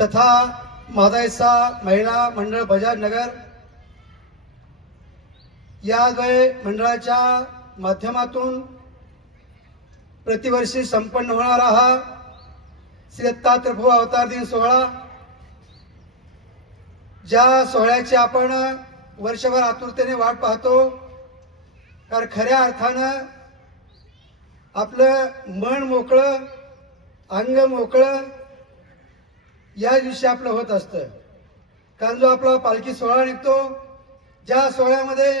तथा मादायसा महिला मंडळ बजाज नगर या द्वय मंडळाच्या माध्यमातून प्रतिवर्षी संपन्न होणारा हा श्री दत्तात्रय अवतार दिन सोहळा ज्या सोहळ्याची आपण वर्षभर आतुरतेने वाट पाहतो कारण खऱ्या अर्थानं आपलं मन मोकळं अंग मोकळं या दिवशी आपलं होत असतं. कारण जो आपला पालखी सोहळा निघतो ज्या सोहळ्यामध्ये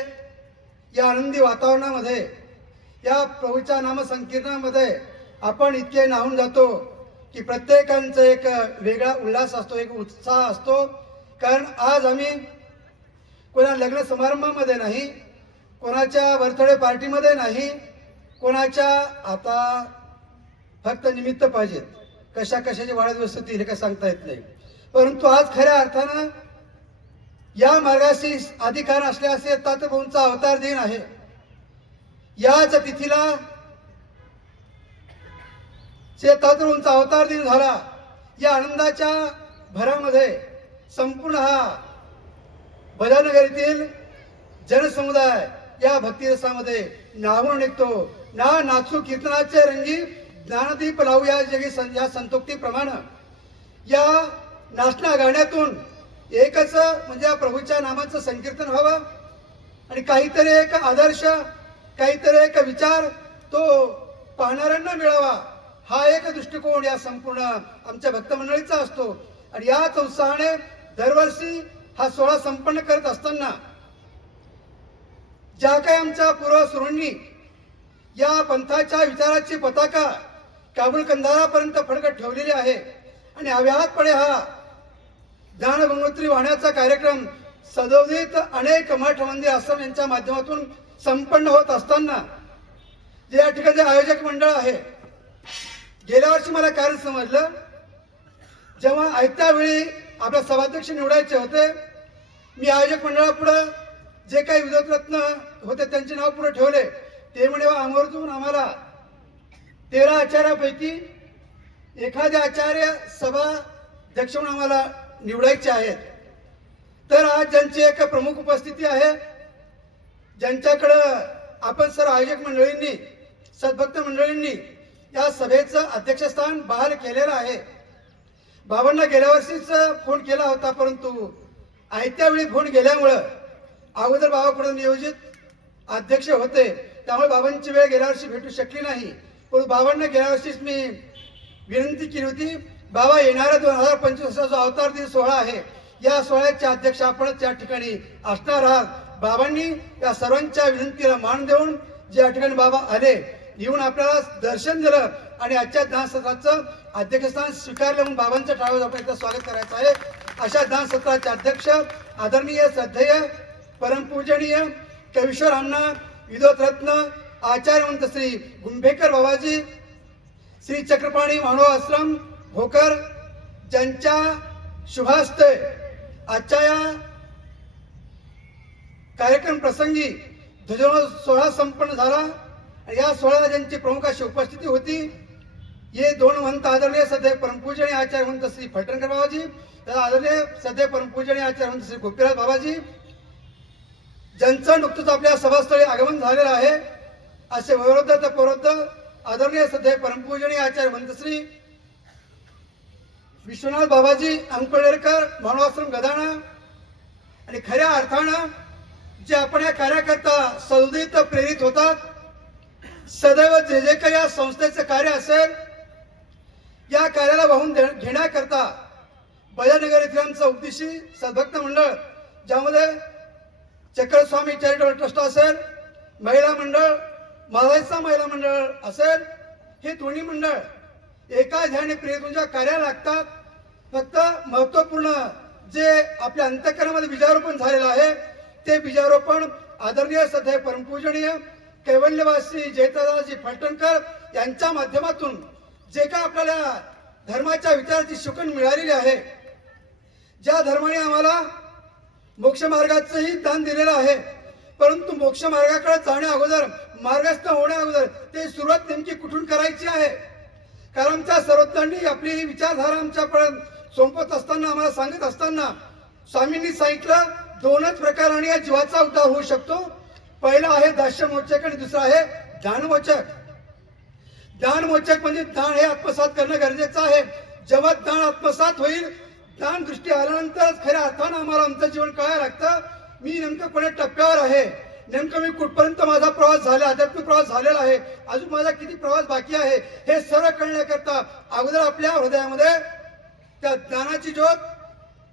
या आनंदी वातावरणामध्ये या प्रभूच्या नामसंकीर्णामध्ये आपण इतके नाहून जातो की प्रत्येकांचा एक वेगळा उल्हास असतो एक उत्साह असतो. कारण आज आम्ही कोणा लग्न समारंभामध्ये नाही कोणाच्या बर्थडे पार्टीमध्ये नाही कोणाच्या आता फक्त निमित्त पाहिजेत. कशा कशाचे वाढदिवस होतील हे काय सांगता येत नाही. परंतु आज खऱ्या अर्थानं या मार्गाशी अधिकार असल्याचे तातभाऊंचा अवतार दिन आहे. याच तिथीला तातभाऊंचा अवतार दिन झाला या आनंदाच्या भरामध्ये संपूर्ण हा बजानगर जनसमुदाय या भक्तिरसामध्ये नावून निघतो. ना नाचू कीर्तनाचे रंगी ज्ञानदीप लावू या जगी सं- या संतोक्तीप्रमाणे या नाचण्या गाण्यातून एकच म्हणजे या प्रभूच्या नामाचं संकीर्तन व्हावं आणि काहीतरी एक आदर्श काहीतरी एक विचार तो पाहणाऱ्यांना मिळावा हा एक दृष्टिकोन या संपूर्ण आमच्या भक्तमंडळीचा असतो. आणि याच उत्साहाने दरवर्षी हा सोहळा संपन्न करत असताना ज्या काही आमच्या पूर्वसुरूंनी या पंथाच्या विचाराची पताका काबुल कंधारापर्यंत फडकत ठेवलेली आहे. आणि अव्याहतपणे हा ज्ञान गंगोत्री वाहण्याचा कार्यक्रम सदोदित अनेक मठ मंदिर आश्रम यांच्या माध्यमातून संपन्न होत असताना जे या ठिकाणी आयोजक मंडळ आहे गेल्या वर्षी मला कारण समजलं. जेव्हा आयत्या वेळी आपल्या सभाध्यक्ष निवडायचे होते मी आयोजक मंडळापुढं जे काही विद्वतरत्न होते त्यांचे नाव पुढे ठेवले. ते म्हणे "वा, आम्हाला तेरा आचार्यापैकी एखादे आचार्य सभा अध्यक्ष म्हणून आम्हाला निवडायचे आहेत. तर आज ज्यांची एक प्रमुख उपस्थिती आहे ज्यांच्याकडं आपण सर्व आयोजक मंडळींनी सद्भक्त मंडळींनी या सभेचं अध्यक्षस्थान बहाल केलेलं आहे. बाबांना गेल्या वर्षीच फोन केला होता परंतु आयत्या वेळी फोन गेल्यामुळं अगोदर बाबाकडून नियोजित अध्यक्ष होते. त्यामुळे बाबांची वेळ गेल्या वर्षी भेटू शकली नाही. पण बाबांना गेल्या वर्षीच मी विनंती केली होती. बाबा येणाऱ्या दोन हजार पंचवीसचा जो अवतार दिन सोहळा आहे या सोहळ्याचे अध्यक्ष आपणच या ठिकाणी असणार आहात. बाबांनी या सर्वांच्या विनंतीला मान देऊन जे या ठिकाणी बाबा आले येऊन आपल्याला दर्शन दिलं आणि आजच्या दानसत्राचं अध्यक्षस्थान स्वीकारलं म्हणून बाबांचं टाळ्यावर आपण इथं स्वागत करायचं आहे. अशा दानसत्राचे अध्यक्ष आदरणीय श्रद्धेय परमपूजनीय कवीश्वर अण्णा विद्वतरत्न आचार्यवंत श्री गुंभेकर बाबाजी श्री चक्रपाणी मानव आश्रम भोकर ज्यांच्या शुभास्ते आजच्या या कार्यक्रम प्रसंगी ध्वजरोहण सोहळा संपन्न झाला आणि या सोहळ्याला ज्यांची प्रमुख अशी उपस्थिती होती हे दोन महंत आदरणीय सध्या परमपूजनीय आचार्य श्री फटणकर बाबाजी त्याला आदरणीय सध्या परमपूजनीय आचार्य श्री गोपीराज बाबाजी ज्यांचं नुकतंच आपल्या सभास्थळी आगमन झालेलं आहे. असे वयोवृद्ध तर प्रवृद्ध आदरणीय सध्या परमपूजनीय आचार्य म्हणत विश्वनाथ बाबाजी अंकोळेरकर मानवाश्रम गदाणा आणि खऱ्या अर्थानं जे आपण या कार्याकरता सौदित प्रेरित होतात सदैव जे जे काही या संस्थेचं कार्य असेल या कार्याला वाहून दे- घेण्याकरता बजानगर येथील आमचं उपदेशी सद्भक्त मंडळ ज्यामध्ये चक्रस्वामी चॅरिटेबल ट्रस्ट असेल महिला मंडळ महाराष्ट्र महिला मंडळ असेल हे दोन्ही मंडळ एका ध्याने प्रेरितूंच्या कार्या लागतात. फक्त महत्त्वपूर्ण जे आपल्या अंत्यकरणामध्ये बीजारोपण झालेलं आहे ते बीजारोपण आदरणीय सध्या परमपूजनीय कैवल्यवासी जयदादाजी फलटणकर यांच्या माध्यमातून जे काय आपल्याला धर्माच्या विचाराची शिकवण मिळालेली आहे ज्या धर्माने आम्हाला मोक्ष मार्गाचंही दान दिलेलं आहे परंतु मोक्ष मार्गाकडे जाण्या अगोदर मार्गस्थ होण्या अगोदर ते सुरुवात नेमकी कुठून करायची आहे? कारण त्या सर्वज्ञांनी आपली ही विचारधारा आमच्यापर्यंत सोंपत असताना आम्हाला सांगत असताना स्वामींनी सांगितलं दोनच प्रकाराने या जीवाचा उद्धार होऊ शकतो. पहिला आहे दास्यमोचक आणि दुसरा आहे ध्यानमोचक ध्यानमोचक म्हणजे दान हे आत्मसात करणं गरजेचं आहे. जेव्हा दान आत्मसात होईल दान दृष्टी आल्यानंतरच खऱ्या अर्थानं आम्हाला आमचं जीवन कळायला लागतं. मी नेमकं कोणत्या टप्प्यावर आहे? नेमकं मी कुठपर्यंत माझा प्रवास झाला? आध्यात्मिक प्रवास झालेला आहे. अजून माझा किती प्रवास बाकी आहे? हे सर्व कळण्याकरता अगोदर आपल्या हृदयामध्ये त्या ज्ञानाची ज्योत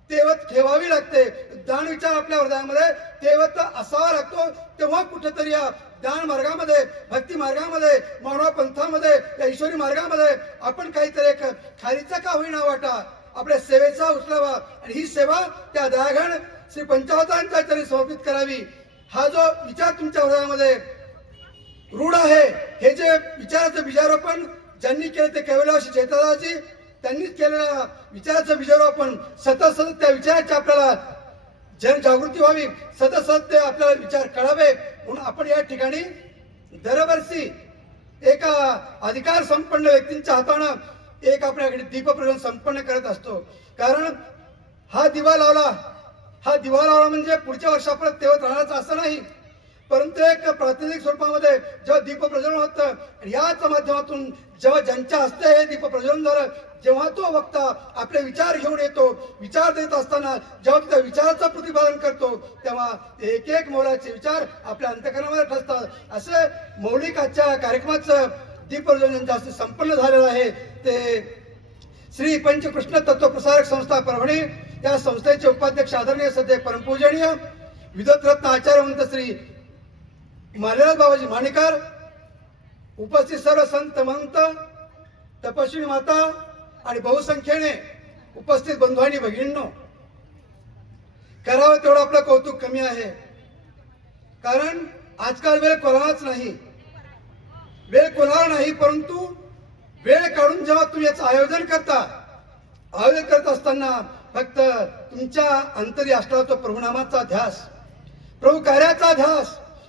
तेवत ठेवावी लागते. दान विचार आपल्या हृदयामध्ये तेवत असावा लागतो. तेव्हा कुठेतरी या ज्ञान मार्गामध्ये भक्ती मार्गामध्ये मानवा पंथामध्ये या ईश्वरी मार्गामध्ये आपण काहीतरी एक खारीचा का होईना वाटा? आपल्या सेवेचा उचलावा. आणि ही सेवा त्या दयागण श्री पंचावतांच्या तरी समर्पित करावी. हा जो विचार तुमच्या हृदयामध्ये रूढ आहे हे जे विचाराचं बीजारोपण ज्यांनी केलं ते कैवलाशी चैतदाजी त्यांनीच केलेल्या विचाराचं बीजारोपण सतत सतत त्या विचाराची आपल्याला जनजागृती व्हावी सतत सतत ते आपल्याला विचार कळावे म्हणून आपण या ठिकाणी दरवर्षी एका अधिकार संपन्न व्यक्तींच्या हातानं एक आपल्याकडे दीपप्रज्वलन संपन्न करत असतो. कारण हा दिवा लावला हा दिवा म्हणजे पुढच्या वर्षापर्यंत तेवत राहण्याचं असं नाही. परंतु एक प्रातिनिधिक स्वरूपामध्ये जेव्हा दीप प्रज्वलन होतं आणि याच माध्यमातून जेव्हा ज्यांच्या हस्ते हे दीप प्रज्वलन झालं जेव्हा तो वक्ता आपले विचार घेऊन येतो विचार देत असताना जेव्हा त्या विचाराचं प्रतिपादन करतो तेव्हा एक एक मोलाचे विचार आपल्या अंतकरणामध्ये ठसतात. असे मौलिक आजच्या कार्यक्रमाचं दीप प्रज्वलन जास्त संपन्न झालेलं आहे. ते श्री पंचकृष्ण तत्व प्रसारक संस्था परभणी त्या संस्थेचे उपाध्यक्ष आदरणीय सध्या परमपूजनीय विद्वत्रत्न आचार्यवंत श्री मालेराज बाबाजी माणेकर उपस्थित सर्व संत महंत तपस्वी माता आणि बहुसंख्येने उपस्थित बंधू आणि भगिनींनो करावं तेवढं आपलं कौतुक कमी आहे. कारण आजकाल वेळ कोणालाच नाही. वेळ कोणाला नाही परंतु वेळ काढून जेव्हा तुम्ही याचं आयोजन करता आयोजन करत असताना फक्त तुमच्या अंतरी तो प्रभुनामाचा ध्यास प्रभू कार्याचा ध्यास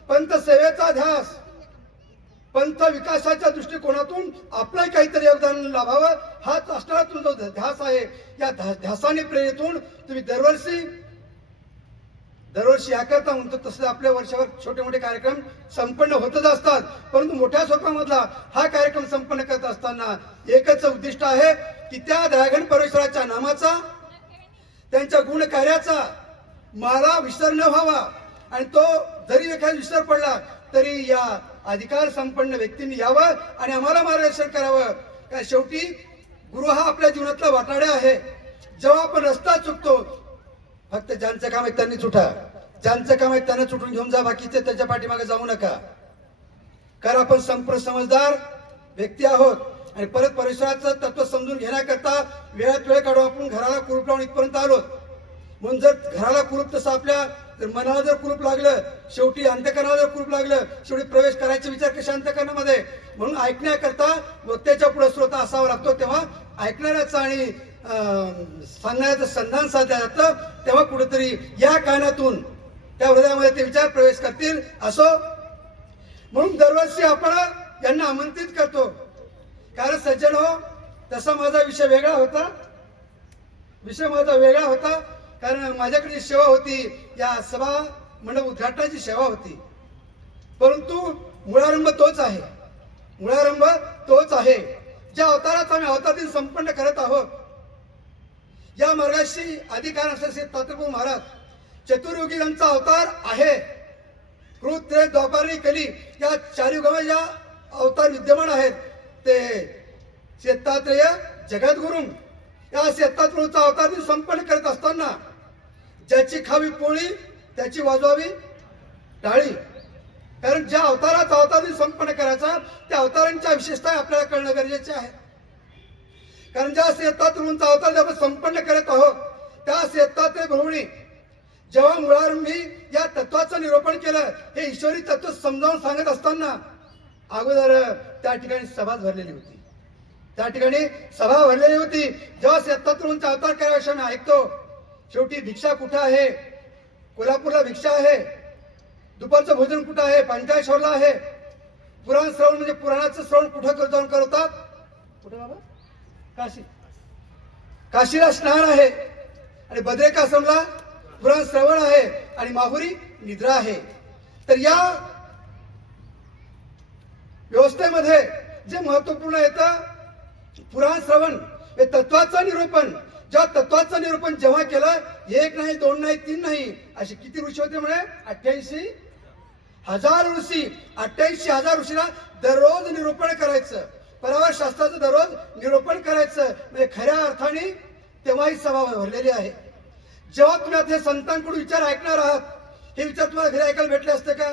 पंत सेवेचा ध्यास पंथ विकासाच्या दृष्टिकोनातून आपलं काहीतरी योगदान लाभावं हाच असणारा तुमचा जो ध्यास आहे. या ध्या- ध्यासाने प्रेरित होऊन तुम्ही दरवर्षी दरवर्षी याकरता म्हणतो तसे आपल्या वर्षावर छोटे मोठे कार्यक्रम संपन्न होतच असतात. परंतु मोठ्या स्वरूपामधला हा कार्यक्रम संपन्न करत असताना एकच उद्दिष्ट आहे की त्या दयागण परमेश्वराच्या नामाचा त्यांच्या गुण कार्याचा मला विसर न व्हावा आणि तो जरी एखादा विसर पडला तरी या अधिकार संपन्न व्यक्तींनी यावं आणि आम्हाला मार्गदर्शन करावं. कारण शेवटी गुरु हा आपल्या जीवनातला वाटाडा आहे. जेव्हा आपण रस्ता चुकतो फक्त ज्यांचं काम आहे त्यांनी चुटा ज्यांचं काम आहे त्यांना चुटून घेऊन जा बाकीचे त्याच्या पाठीमागे जाऊ नका. कारण आपण संपूर्ण समजदार व्यक्ती आहोत. आणि परत परिसराचं तत्व समजून घेण्याकरता वेळात वेळ काढून आपण घराला कुरूप लावून इथपर्यंत आलो म्हणून जर घराला कुरूप तसं आपल्या तर मनाला जर कुरूप लागलं शेवटी अंतकरणाला जर कुरूप लागलं शेवटी प्रवेश करायचे विचार कशा अंतकरणामध्ये म्हणून ऐकण्याकरता वक्त्याच्या पुढे श्रोता असावा लागतो. तेव्हा ऐकणाऱ्याचा आणि सांगण्याचं संधान साधलं जातं तेव्हा कुठेतरी या कानातून त्या हृदयामध्ये ते विचार प्रवेश करतील. असो. म्हणून दरवर्षी आपण यांना आमंत्रित करतो. कारण सज्जन हो तसा माझा विषय वेगळा होता. विषय माझा वेगळा होता कारण माझ्याकडे सेवा होती या सभा मंडप उद्घाटनाची सेवा होती. परंतु मुळारंभ तोच आहे. मुळारंभ तोच आहे. ज्या अवतारात आम्ही अवतारातील संपन्न करत आहोत या मार्गाशी अधिकार असलेले तात्रप्रभू महाराज चतुर्युगी यांचा अवतार आहे. कृत्रे द्वापारी कली या चारुगमा या ज्या अवतार विद्यमान आहेत. ते शेतात्रेय जगद्गुरु या शेतात्रेचा अवतार संपन्न करत असताना ज्याची खावी पोळी त्याची वाजवावी टाळी कारण ज्या अवताराचा अवतार दिन संपन्न करायचा त्या अवतारांच्या विशेषता आपल्याला कळणं गरजेचे आहे. कारण ज्या शेतात्रेचा अवतार आपण संपन्न करत आहोत त्या शेतात्रे भ्रमणी जेव्हा मुळारंभी या तत्वाचं निरूपण केलं हे ईश्वरी तत्व समजावून सांगत असताना अगोदर त्या ठिकाणी सभा भरलेली होती. त्या ठिकाणी सभा भरलेली होती. जेव्हा शेतातूनचा अवतार आम्ही ऐकतो शेवटी भिक्षा कुठं आहे? कोल्हापूरला भिक्षा आहे. दुपारचं भोजन कुठं आहे? पांचाळेश्वरला आहे. पुराण श्रवण म्हणजे पुराणाचं श्रवण कुठं जाऊन करतात? कुठे बाबा? काशी. काशीला स्नान आहे. आणि बद्रिकाश्रमला पुराण श्रवण आहे. आणि माहुरी निद्रा आहे. तर या व्यवस्थेमध्ये जे महत्त्वपूर्ण येतं पुराण श्रवण हे तत्वाचं निरूपण ज्या तत्वाचं निरूपण जेव्हा केलं एक नाही दोन नाही तीन नाही असे किती ऋषी होते म्हणे? अठ्ठ्याऐंशी हजार ऋषी अठ्ठ्याऐंशी हजार ऋषीला दररोज निरूपण करायचं. परावर शास्त्राचं दररोज निरूपण करायचं. म्हणजे खऱ्या अर्थाने तेव्हाही सभा भरलेली आहे. जेव्हा तुम्ही आता हे संतांकडून विचार ऐकणार आहात हे विचार तुम्हाला घरी ऐकायला भेटले असते का?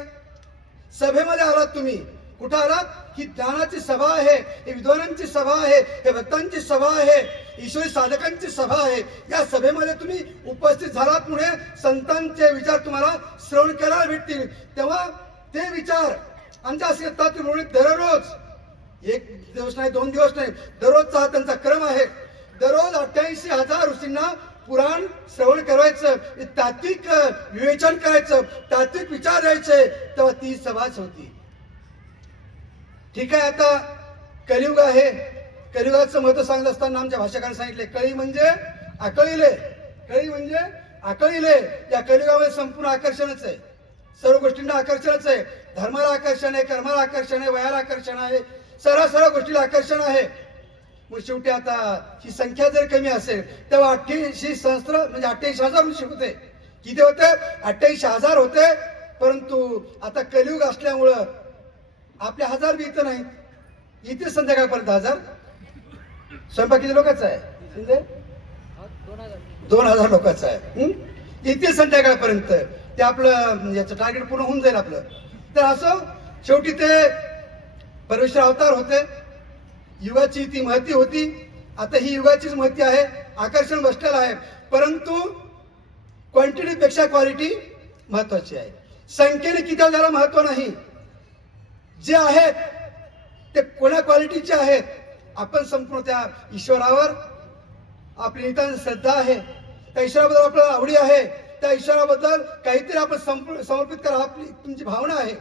सभेमध्ये आलात तुम्ही. कुठं आलात ही ज्ञानाची सभा आहे ही विद्वानांची सभा आहे हे भक्तांची सभा आहे ईश्वरी साधकांची सभा आहे या सभेमध्ये तुम्ही उपस्थित झालात पुढे संतांचे विचार तुम्हाला श्रवण करायला भेटतील. तेव्हा ते विचार आमच्या असे येतात दररोज एक दिवस नाही दोन दिवस नाही दररोजचा हा त्यांचा क्रम आहे. दररोज अठ्ठ्याऐंशी हजार ऋषींना पुराण श्रवण करायचं तात्विक विवेचन करायचं तात्विक विचार द्यायचे तेव्हा ती सभाच होती. ठीक आहे आता कलियुग आहे. कलियुगाचं महत्त्व सांगत असताना आमच्या भाषकाने सांगितले कळी म्हणजे आकळीले. कळी म्हणजे आकळीले. या कलियुगामध्ये संपूर्ण आकर्षणच आहे. सर्व गोष्टींना आकर्षणच आहे. धर्माला आकर्षण आहे कर्माला आकर्षण आहे वयाला आकर्षण आहे. सर्व सर्व गोष्टीला आकर्षण आहे. मग शेवटी आता ही संख्या जर कमी असेल तेव्हा अठ्ठ्याऐंशी सहस्त्र म्हणजे अठ्ठ्याऐंशी हजार ऋषी होते किती होते? अठ्ठ्याऐंशी हजार होते. परंतु आता कलियुग असल्यामुळं आपले हजार बी इथं नाहीत. इथे संध्याकाळपर्यंत हजार. स्वयंपाक किती लोकांचा आहे? दोन हजार लोकांचा आहे. इथे संध्याकाळपर्यंत. ते आपलं याचं टार्गेट पूर्ण होऊन जाईल आपलं. तर असं शेवटी ते परमेश्वर अवतार होते. युगाची ती महती होती. आता ही युगाचीच महती आहे. आकर्षण बसलेलं आहे. परंतु क्वांटिटीपेक्षा क्वालिटी महत्वाची आहे. संख्येने किती झाला महत्त्व नाही. जे आहेत ते कोण्या क्वालिटीचे आहेत? आपण संपूर्ण त्या ईश्वरावर आपली नितान श्रद्धा आहे. त्या ईश्वराबद्दल आपल्याला आवडी आहे. त्या ईश्वराबद्दल काहीतरी आपण संपूर्ण समर्पित करा. आपली तुमची भावना आहे.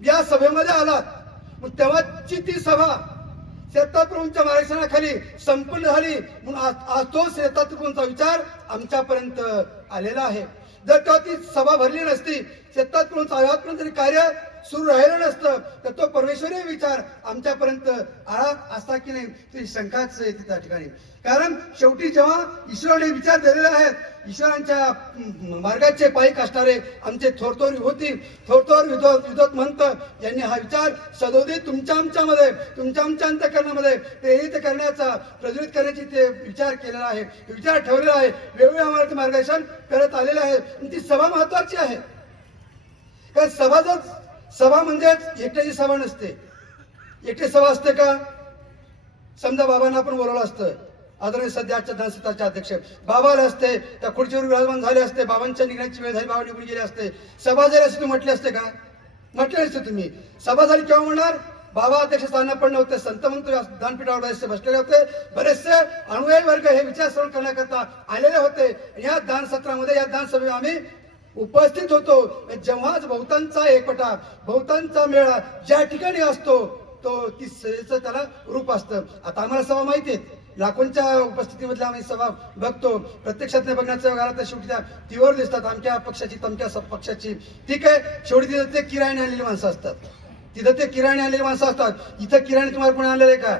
या सभेमध्ये आलात. मग तेव्हाची ती सभा शेताप्रभूंच्या मार्गदर्शनाखाली संपन्न झाली. म्हणून आज आज तो शेताप्रभूंचा विचार आमच्यापर्यंत आलेला आहे. जर तेव्हा ती सभा भरली नसती शेताप्रभूंचं आध्यात्मिक कार्य सुरू राहिलं नसतं. तर तो परमेश्वरी विचार आमच्यापर्यंत आला असता की नाही ती शंकाच येते त्या ठिकाणी. कारण शेवटी जेव्हा ईश्वराने विचार दिलेले आहेत ईश्वरांच्या मार्गाचे पायिक असणारे आमचे थोरथोर होती. थोरथोर विधोत विधोत म्हणत यांनी हा विचार सदोदित तुमच्या आमच्यामध्ये तुमच्या आमच्या अंतकरणामध्ये. प्रेरित करण्याचा प्रज्वलित करण्याची ते विचार केलेला आहे. विचार ठेवलेला आहे. वेगवेगळ्या आम्हाला ते मार्गदर्शन करत आलेलं आहे ती सभा महत्वाची आहे. कारण सभा जर सभा म्हणजेच एकट्याची सभा नसते. एकटी सभा असते का? समजा बाबांना आपण बोलवलं असतं. आदरणीय सध्याच्या दानसताचे अध्यक्ष बाबाला असते. त्या खुर्चीवर विराजमान झाले असते. बाबांच्या निघण्याची वेळ झाली. बाबा निघून गेले असते. सभा झाली असते तुम्ही म्हटले असते का? म्हटले असते तुम्ही. सभा झाली केव्हा म्हणणार बाबा अध्यक्ष स्थाना पण नव्हते. संत दानपीठावर बसलेले होते. बरेचसे अनुयायी वर्ग हे विचार श्रवण करण्याकरता आलेले होते. या दान सत्रामध्ये या दान सभेत आम्ही उपस्थित होतो. जेव्हाच बहुतांचा एकवटा बहुतांचा मेळा ज्या ठिकाणी असतो तो ती सभेचं त्याला रूप असतं. आता आम्हाला सभा माहिती आहे लाखोंच्या उपस्थितीमध्ये आम्ही सभा बघतो. प्रत्यक्षात नाही बघण्याचं घरात शेवटी त्या तीवर दिसतात. आमच्या पक्षाची तमक्या सब पक्षाची ठीक आहे शेवटी तिथं ते किराणे आलेली माणसं असतात. तिथं ते किराणे आलेली माणसं असतात. इथं किराणे तुम्हाला कोणी आणलेलं आहे का?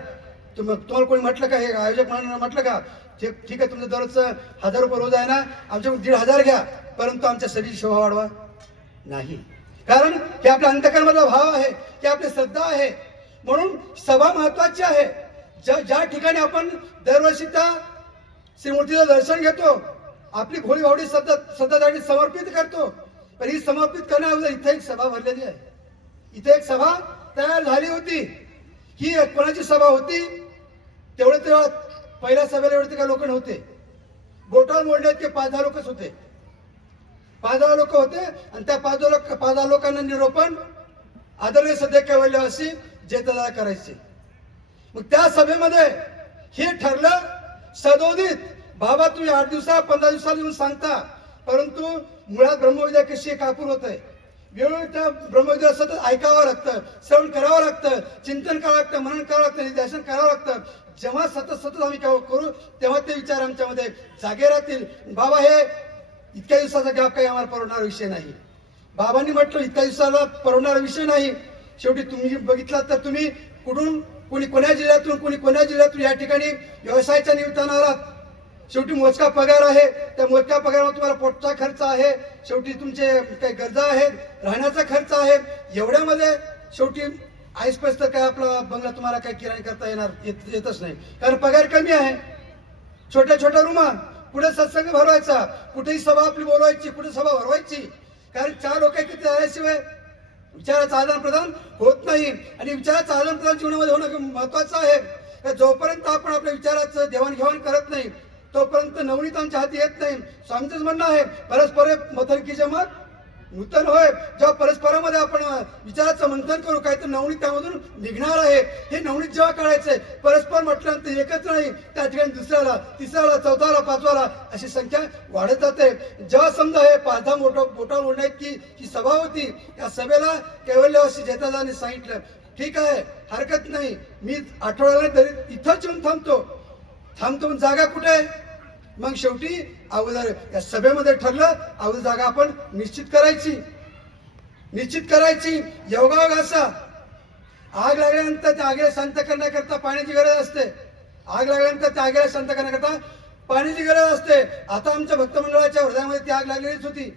तुम्हाला कोणी म्हटलं का? हे आयोजक म्हणून म्हटलं का? ठीक ठीक आहे तुमचं दररोजचं हजार रुपये रोज आहे ना आमच्याकडून दीड हजार घ्या परंतु आमच्या शरीर शोभा वाढवा. नाही. कारण हे आपल्या अंतकरणामधला भाव आहे हे आपली श्रद्धा आहे. म्हणून सभा महत्वाची आहे. ज्या ज्या ठिकाणी आपण दरवर्षी त्या श्रीमूर्तीचं दर्शन घेतो आपली भोळी भावडी सध्या श्रद्धासाठी समर्पित करतो. पण ही समर्पित करण्याअगोदर इथे एक सभा भरलेली आहे. इथे एक सभा तयार झाली होती. ही कोणाची सभा होती? तेवढं तेव्हा पहिल्या सभेला एवढे काही लोक नव्हते. बोटावर मोडले ते पाच दहा लोकच होते. पाच दहा लोक होते आणि त्या पाच दहा लोक पाच दहा लोकांना निरोपण आदरणीय सध्या कैवल्यवासी जेतदा करायचे. मग त्या सभेमध्ये हे ठरलं सदोदित बाबा तुम्ही आठ दिवसा पंधरा दिवसाला येऊन सांगता परंतु मुळात ब्रह्मविद्या कशी कापूर होत? आहे वेळोवेळी त्या ब्रह्मविद्या सतत ऐकावं लागतं श्रवण करावं लागतं चिंतन करावं लागतं मनन करावं लागतं निदर्शन करावं लागतं. जेव्हा सतत सतत आम्ही काम करू तेव्हा ते विचार आमच्यामध्ये जागे राहतील बाबा हे इतक्या दिवसाचा गॅप काही आम्हाला परवडणारा विषय नाही. बाबांनी म्हटलं इतक्या दिवसाला परवडणारा विषय नाही. शेवटी तुम्ही बघितलात तर तुम्ही कुठून कोणी कोण्या जिल्ह्यातून कोणी कोण्या जिल्ह्यातून या ठिकाणी व्यवसायाच्या निमित्तानं आलात? शेवटी मोजका पगार आहे. त्या मोजक्या पगारावर तुम्हाला पोटचा खर्च आहे. शेवटी तुमचे काही गरजा आहेत राहण्याचा खर्च आहे. एवढ्यामध्ये शेवटी आईस पैस तर काय आपला बंगला तुम्हाला काही किराणी करता येणार? येत- येतच नाही. कारण पगार कमी आहे. छोट्या छोट्या रूमा कुठे सत्संग भरवायचा? कुठेही सभा आपली बोलवायची कुठे सभा भरवायची? कारण चार लोक किती झाल्याशिवाय विचाराचं आदान प्रदान होत नाही. आणि विचाराचं आदान प्रदान जीवनामध्ये होणं महत्वाचं आहे. जोपर्यंत आपण आपल्या विचाराचं देवाणघेवाण करत नाही तोपर्यंत नवनीत आमच्या हाती येत नाही. स्वामीचंच म्हणणं आहे परस्पर मथन की जमत नूतन होय जेव्हा परस्परामध्ये आपण विचाराचं मंथन करू काय तर नवनीत त्यामधून निघणार आहे. हे नवनीत जेव्हा काढायचंय परस्पर म्हटल्यानंतर एकच नाही त्या ठिकाणी दुसऱ्याला तिसऱ्याला चौथाला पाचवाला अशी संख्या वाढत जाते. जेव्हा समजा हे पाच दहा मोठं मोठा की ही सभा होती या सभेला कैवल्यवासी जेताजाने सांगितलं ठीक आहे हरकत नाही. मी आठवड्याला तरी इथंच येऊन थांबतो. थांबतो जागा कुठे आहे? मग शेवटी अगोदर या सभेमध्ये ठरलं अगोदर जागा आपण निश्चित करायची. निश्चित करायची. योगायोग असा. आग लागल्यानंतर त्या आगीला शांत करण्याकरता पाण्याची गरज असते. आग लागल्यानंतर त्या आगीला शांत करण्याकरता पाण्याची गरज असते. आता आमच्या भक्तमंडळाच्या हृदयामध्ये ती आग लागलेलीच होती.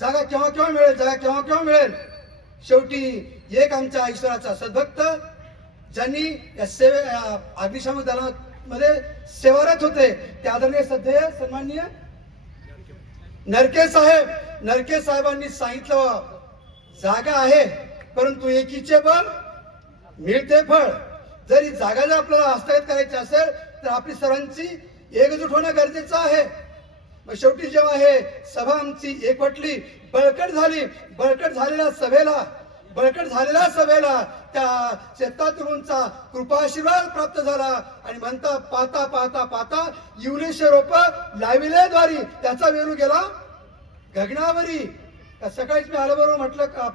जागा केव्हा केव्हा मिळेल? जागा केव्हा केव्हा मिळेल? शेवटी एक आमच्या ईश्वराचा सद्भक्त ज्यांनी या सेवे अग्निशामक दलात मध्ये सेवारत होते. ते आदरणीय सध्या सन्माननीय नरके साहेब नरके साहेबांनी सांगितलं जागा आहे परंतु एकीचे बळ मिळते फळ. जरी जागा जर आपल्याला हस्तगत करायची असेल तर आपली सर्वांची एकजूट होणं गरजेचं आहे. मग शेवटी जेव्हा हे सभा आमची एकवटली बळकट झाली. बळकट झालेल्या सभेला बळकट झालेल्या सभेला त्या शेतातुरूंचा कृपाशीर्वाद प्राप्त झाला. आणि म्हणता पाहता पाहता पाहता युनेशे रोप लाविले द्वारी त्याचा वेरू गेला गगनावरी. सकाळीच मी आलो बरोबर म्हटलं का